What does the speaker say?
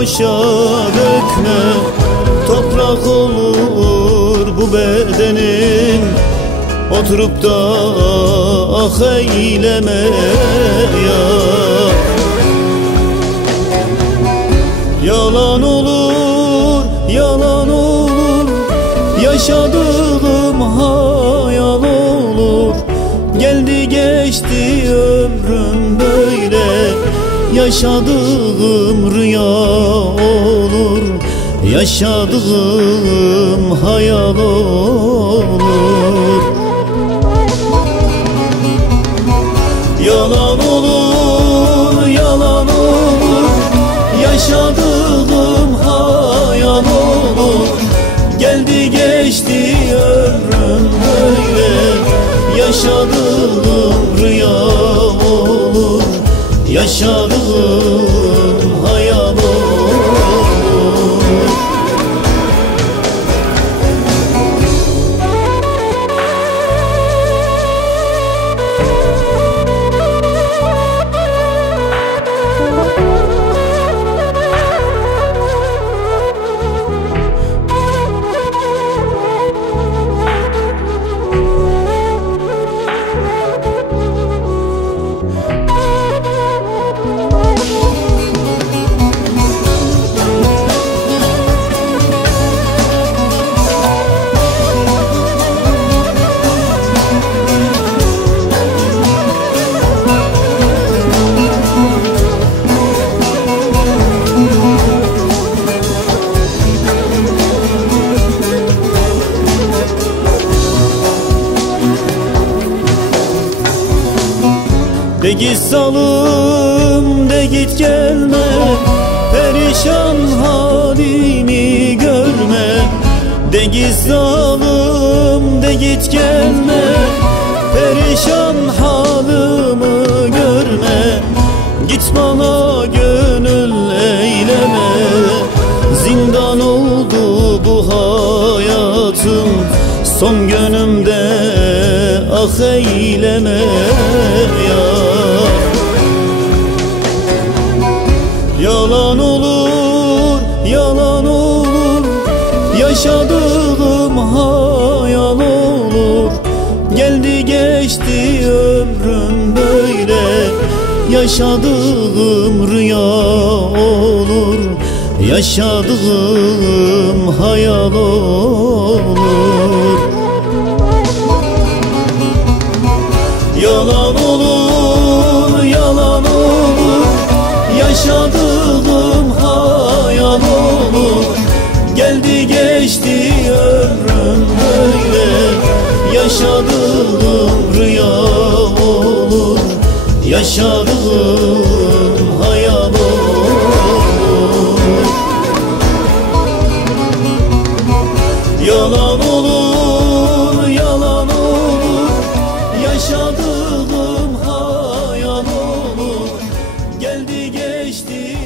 boşa dökme. Toprak olur bu bedenin, oturup da ah eyleme ya. Yalan olur, yalan olur, yaşadığım hayal olur. Geldi geçti ömrüm böyle, yaşadığım rüya olur. Yaşadığım hayal olur. Yalan olur, yalan olur, yaşadığım hayal olur. Geldi geçti ömrüm böyle, yaşadığım rüya olur. Yaşadığım hayal olur. De git salım, de git gelme, perişan halimi görme. De git salım, de git gelme, perişan halımı görme. Git bana gönül eyleme, zindan oldu bu hayatım. Son gönlümde ah eyleme ya. Yalan olur, yalan olur, yaşadığım hayal olur. Geldi geçti ömrüm böyle, yaşadığım rüya olur. Yaşadığım hayal olur. Yalan olur, yalan olur, yaşadığım hayal olur. Geldi geçti ömrüm böyle, yaşadığım rüya olur. Yaşadığım hayal olur. Yalan olur, yalan olur, yaşadığım hayal olur. Geldi geçti